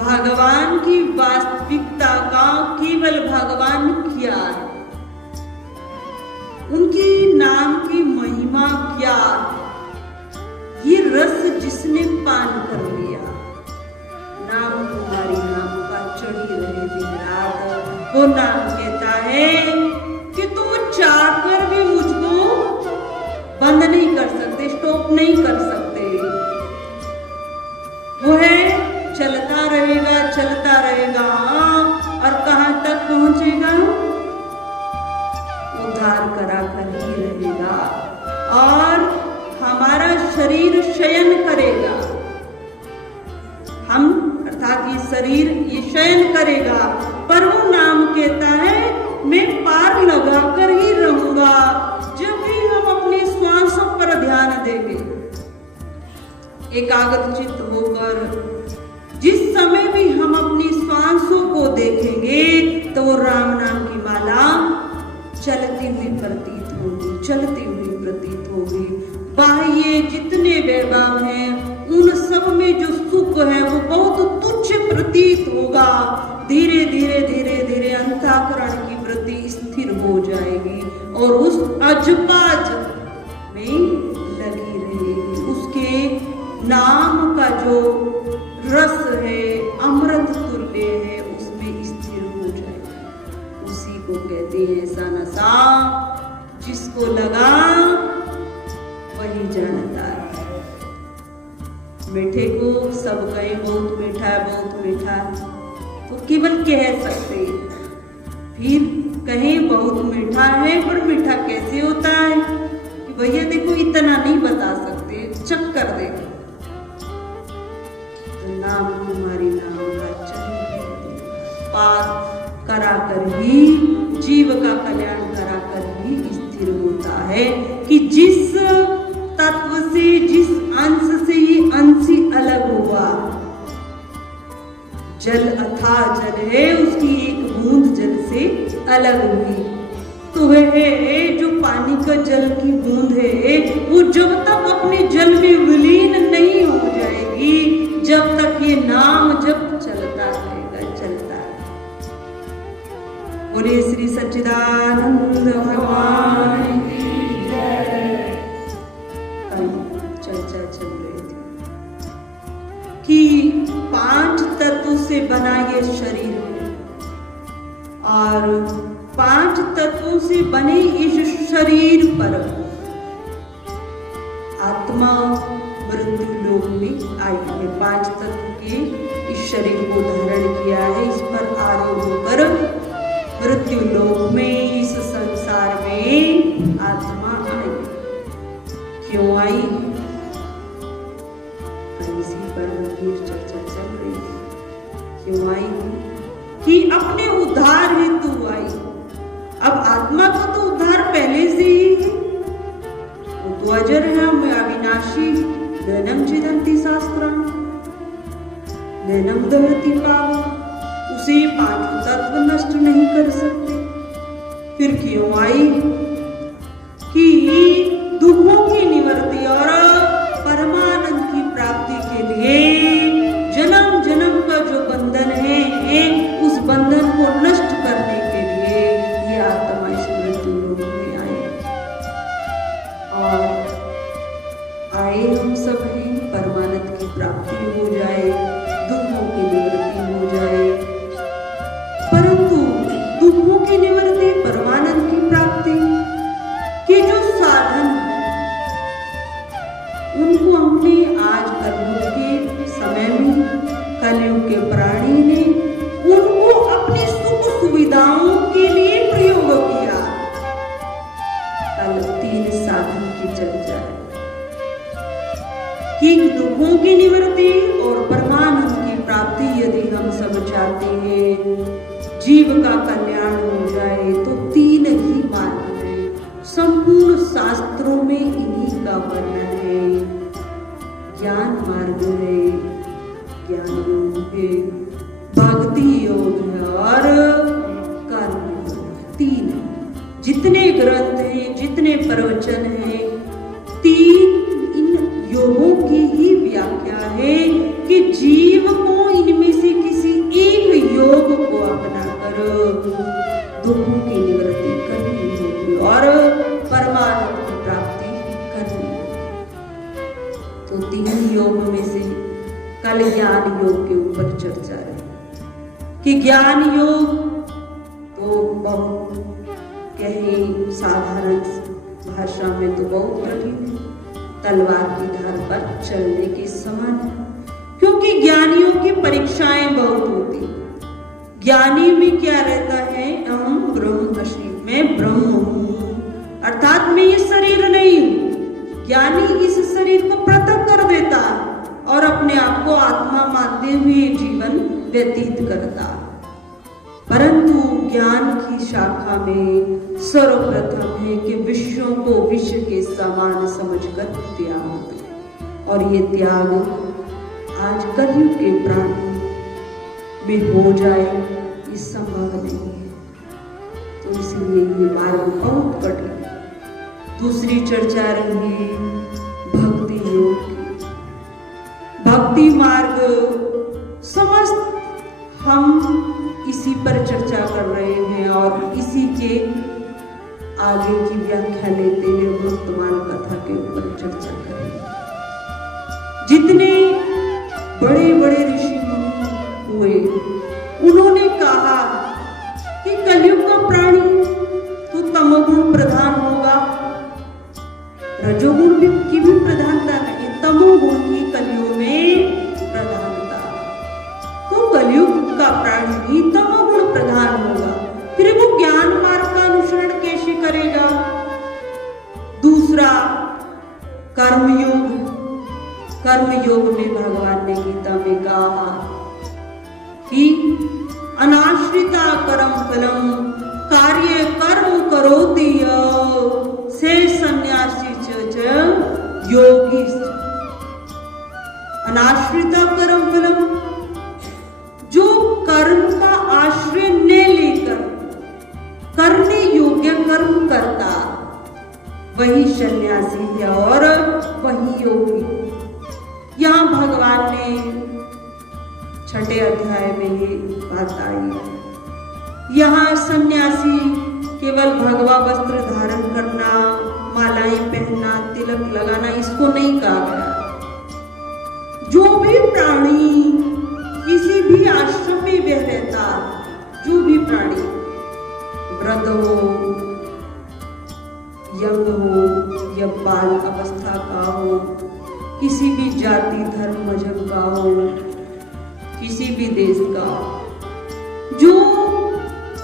भगवान की वास्तविकता का केवल भगवान क्या है, उनकी नाम की महिमा क्या, ये रस जिसने पान कर लिया, नाम तुम्हारी नाम का चढ़ी रहे दिन रात, वो नाम कहता है कि तुम चाहकर भी मुझको बंद नहीं कर सकते, स्टॉप नहीं कर सकते। वो है चलता रहेगा और कहां तक पहुंचेगा, उद्धार करा कर ही रहेगा और हमारा शरीर शयन करेगा, हम अर्थात ये शरीर ये शयन करेगा, पर वो नाम कहता है मैं पार लगा कर ही रहूंगा। जब भी हम अपने श्वासों पर ध्यान देंगे, एकाग्रचित्त होकर जिस समय भी हम अपनी श्वासों को देखेंगे तो वो राम नाम की माला चलती हुई प्रतीत होगी। बाह्य जितने वैभव हैं उन सब में जो सुख है वो बहुत तुच्छ प्रतीत होगा। धीरे धीरे अंतःकरण की वृत्ति स्थिर हो जाएगी और उस अजपाज में लगी रहेगी। उसके नाम का जो रस है, अमृत तुल्य है, उसमें स्थिर हो जाएगी। उसी को कहते हैं ऐसा नशा जिसको लगा वही जानता है। मीठे को सब कहे बहुत मीठा है, तो केवल कह सकते हैं, फिर कहें बहुत मीठा है, पर मीठा कैसे होता है कि भैया देखो इतना नहीं बता सकते, चक्कर देखो। नाम तुम्हारी नाम का चल पार करा कर ही जीव का कल्याण करा कर ही स्थिर होता है कि जिस तत्व से जिस अंश से ये अंशी अलग हुआ, जल अथाह जल है, उसकी एक बूंद जल से अलग हुई, तो वह है जो पानी का जल की बूंद है, वो जब तक अपने जल में विलीन नहीं हो जाएगी, जब तक ये नाम जब चलता रहेगा। बोले श्री सच्चिदानंद भगवान की जय। चर्चा चल रही थी कि 5 तत्वों से बना ये शरीर है और 5 तत्वों से बने इस शरीर पर आत्मा मृत्यु लोक में आई है। 5 तत्व के इस शरीर को धारण किया है, इस पर आरूढ़ होकर मृत्यु लोक में इस संसार में आत्मा आई। क्यों आई? इसी पर गंभीर चर्चा चल रही थी। क्यों आई? कि अपने उद्धार हेतु आई। अब आत्मा का तो उद्धार पहले से ही है, वो तो अजर है, अविनाशी, नैनम छिदन्ति शास्त्रम, नैनम दहति पावक, उसे 5 तत्व नष्ट नहीं कर सकते। फिर क्यों आई? कि दुखों की निवृत्ति और परमानंद की प्राप्ति के लिए जन्म जन्म का जो बंधन है, उस बंधन को नष्ट करने के लिए ये आत्मा इस मृत्यु लोक में आई। और आए हम सब हैं, परमानंद की प्राप्ति हो जाए, दुखों की निवृत्ति हो जाए। परंतु दुखों की निवृत्ति, परमानंद की प्राप्ति के जो साधन, उनको हमने आज कलयुग के समय में, कलयुग के प्राणी ने उनको अपनी सुख सुविधाओं के लिए प्रयोग किया। कल 3 साधन की चर्चा है कि दुखों की निवृत्ति और परमानंद की प्राप्ति यदि हम सब चाहते हैं, जीव का कल्याण हो जाए, तो 3 ही मार्ग हैं। संपूर्ण शास्त्रों में इन्हीं का वर्णन है। ज्ञान मार्ग है, ज्ञान योग है, भक्ति योग है और कर्म योग। 3 जितने ग्रंथ हैं, जितने प्रवचन हैं, 3 इन योगों की ही व्याख्या है कि जीव को इनमें से किसी दुखों की निवृत्ति करनी होगी और परमानंद की प्राप्ति करनी होगी। तो 3 योग में से कल ज्ञान योग के ऊपर चर्चा रही कि ज्ञान योग तो बहुत कहीं साधारण भाषा में तो बहुत कठिन है, तलवार की धार पर चलने के समान है, क्योंकि ज्ञानियों की परीक्षाएं बहुत होती। ज्ञानी में क्या रहता है, अहम ब्रह्मस्मि, मैं ब्रह्म हूं, अर्थात मैं ये शरीर नहीं हूं। ज्ञानी इस शरीर को पृथक कर देता और अपने आप को आत्मा मानते हुए जीवन व्यतीत करता। परंतु ज्ञान की शाखा में सर्वप्रथम है कि विषयों को विश्व के समान समझकर त्याग दे, और ये त्याग आज कलयुग के प्राणी में हो जाए ये संभव नहीं है। तो इसलिए ये मार्ग बहुत कठिन है। दूसरी चर्चा रही भक्ति योग की। भक्ति मार्ग समस्त हम इसी पर चर्चा कर रहे हैं और इसी के आगे की व्याख्या लेते हुए वर्तमान कथा के ऊपर चर्चा करेंगे। जितने बड़े बड़े ऋषि हुए उन्होंने कहा कि कलयुग का प्राणी तो तमोगुण प्रधान होगा, रजोगुण की भी प्रधानता नहीं, तमोगुण की कलयुग में प्रधानता। तो कलयुग का प्राणी भी तमोगुण प्रधान होगा, फिर वो ज्ञान मार्ग का अनुसरण कैसे करेगा। दूसरा कर्मयोग। कर्मयोग में भगवान ने गीता में कहा कि अनाश्रिता कर्म फलम कार्य कर्म करोति से सन्यासी च योगी। अनाश्रिता कर्म फलम, जो कर्म का आश्रय न लेकर करने योग्य कर्म करता वही सन्यासी है और वही योगी। यहाँ भगवान ने 6 अध्याय में ये बात आई। यहाँ सन्यासी केवल भगवा वस्त्र धारण करना, मालाएं पहनना, तिलक लगाना इसको नहीं कहा गया। जो भी प्राणी किसी भी आश्रम में वह रहता, जो भी प्राणी वृद्ध हो, यंग हो या बाल अवस्था का हो, किसी भी जाति धर्म मजहब का हो, किसी भी देश का, जो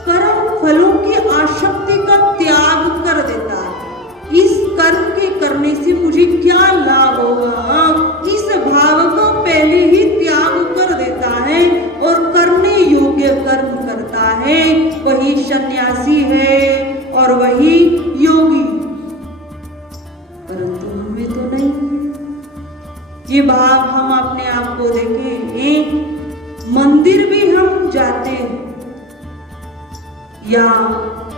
कर्म फलों की आसक्ति का त्याग कर देता है, इस कर्म के करने से मुझे क्या लाभ होगा, इस भाव को पहले ही त्याग कर देता है और करने योग्य कर्म करता है, वही सन्यासी है और वही योगी। परंतु हमें तो नहीं है ये भाव। हम अपने आप को देखें, मंदिर भी हम जाते हैं या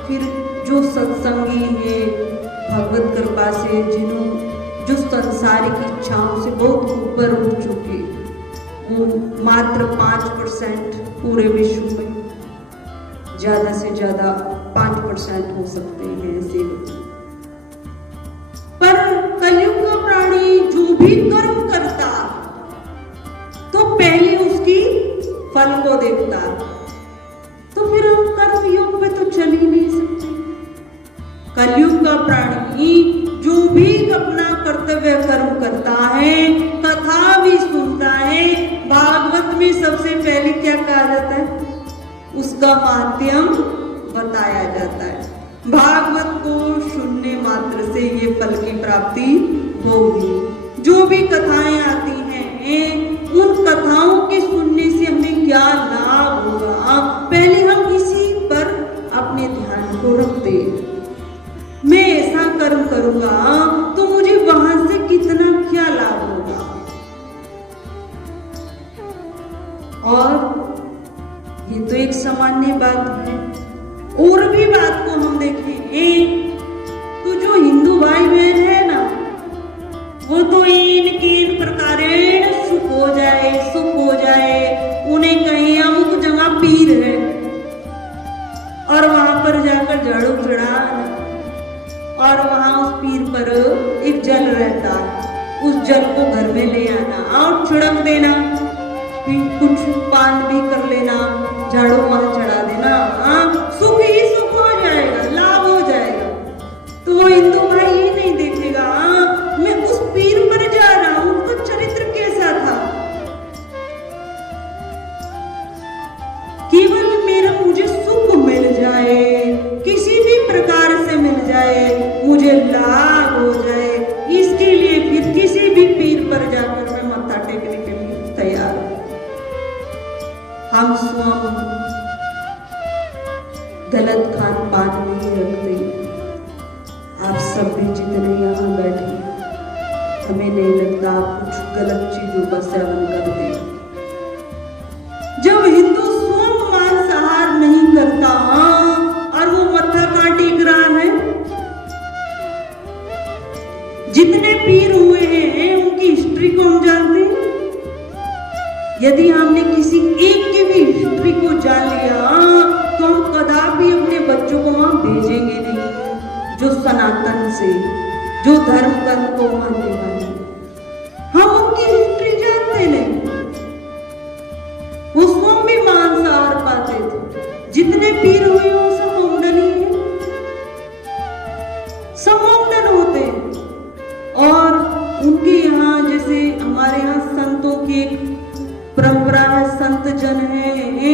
फिर जो सत्संगी है भगवत कृपा से, जो संसारिक इच्छाओं से बहुत ऊपर उठ चुके, वो मात्र 5% पूरे विश्व में, ज्यादा से ज्यादा 5% हो सकते हैं ऐसे। पर कलयुग का प्राणी जो भी कर्म करता तो पहले उसकी फल को देखता, तो फिर हम कर्म योग में तो चल ही नहीं सकते। कलयुग का प्राणी जो भी अपना कर्तव्य कर्म करता है, कथा भी सुनता है, भागवत में सबसे पहले क्या कहा जाता है, उसका माध्यम बताया जाता है। भागवत को सुनने मात्र से ये फल की प्राप्ति होगी। जो भी कथाएं आती हैं, उन कथाओं के सुनने से हमें क्या लाभ होगा, पहले हम इसी पर अपने ध्यान को रखते। मैं ऐसा कर्म करूंगा तो मुझे वहां से कितना क्या लाभ होगा। और ये तो एक सामान्य बात है। और भी बात को हम देखें, तो जो हिंदू भाई बहन है ना, वो तो इन प्रकारेण सुख हो जाए, उन्हें कहीं अमुक जगह पीर है और वहां पर और वहां उस पीर पर एक जल रहता है, उस जल को घर में ले आना और छिड़क देना, कुछ पान भी कर लेना, झाड़ू वहां चढ़ा देना, सुख ही सुख हो जाएगा, लाभ हो जाएगा। तो वो हिंदू भाई ये नहीं देखेगा मैं उस पीर पर जा रहा हूं, तो चरित्र कैसा था, केवल मेरा मुझे सुख मिल जाए, किसी भी प्रकार से मिल जाए, मुझे लाभ हो जाए, इसके लिए फिर किसी भी पीर पर जाकर मैं मत्था टेकने के लिए तैयार हूं। हम स्वयं गलत खान पान नहीं रखते। आप सब भी जितने यहाँ बैठे, हमें नहीं लगता आप कुछ गलत चीजों का सेवन करते। जब हिंदू स्वयं मांसाहार नहीं करता और वो मत्था कहां टेक रहा है? जितने पीर हुए हैं उनकी हिस्ट्री को हम जानते हैं। यदि हमने किसी एक की भी हिस्ट्री को जान लिया तो हम कदापि अपने बच्चों को वहां भेजेंगे नहीं, जो सनातन से, जो धर्म कर्म को मानने वाले। हम उनकी हिस्ट्री जानते नहीं। वो स्वयं भी मांसाहार पाते थे। जितने पीर हुए वो सब मौंडन ही है, सब मौंडन होते हैं। और उनके यहाँ जैसे हमारे यहाँ संतों की एक परंपरा है, संत जन है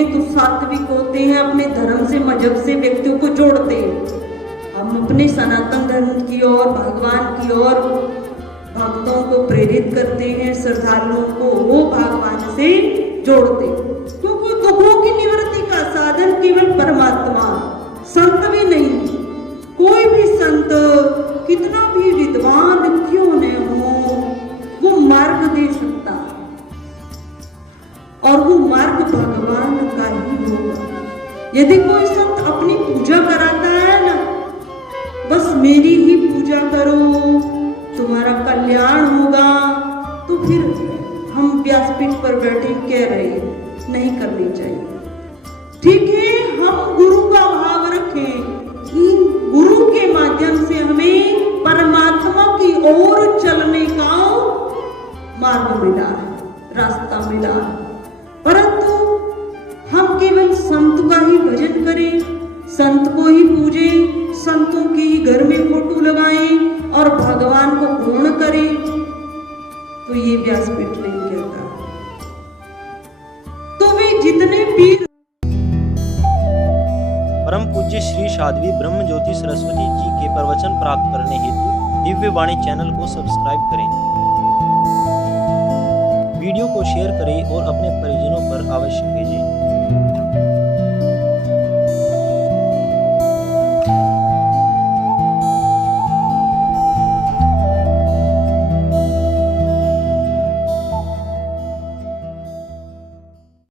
तो सात्विक होते हैं, अपने धर्म से, मजहब से व्यक्तियों को जोड़ते हैं। हम अपने सनातन धर्म की ओर, भगवान की ओर भक्तों को प्रेरित करते हैं, श्रद्धालुओं को वो भगवान से जोड़ते, क्योंकि दुखों की निवृत्ति का साधन केवल परमात्मा, संत भी नहीं। कोई भी संत कितना भी विद्वान क्यों न हो, वो मार्ग दे सकता है और वो मार्ग भगवान का ही होगा। यदि कोई संत अपनी पूजा कराता है ना, बस मेरी ही पूजा करो तुम्हारा कल्याण होगा, तो फिर हम व्यासपीठ पर बैठे कह रहे हैं नहीं करनी चाहिए। ठीक है, हम गुरु का भाव रखें, गुरु के माध्यम से हमें परमात्मा की ओर चलने का मार्ग मिला है, रास्ता मिला है। परंतु हम केवल संत का ही भजन करें, संत को ही पूजे, संतों की घर में फोटो लगाएं और भगवान को पूर्ण करें, तो ये व्यासपीठ नहीं कहता। तो वे जितने पीर परम पूज्य श्री साध्वी ब्रह्म ज्योति सरस्वती जी के प्रवचन प्राप्त करने हेतु दिव्य वाणी चैनल को सब्सक्राइब करें, वीडियो को शेयर करें और अपने परिजनों पर अवश्य भेजें।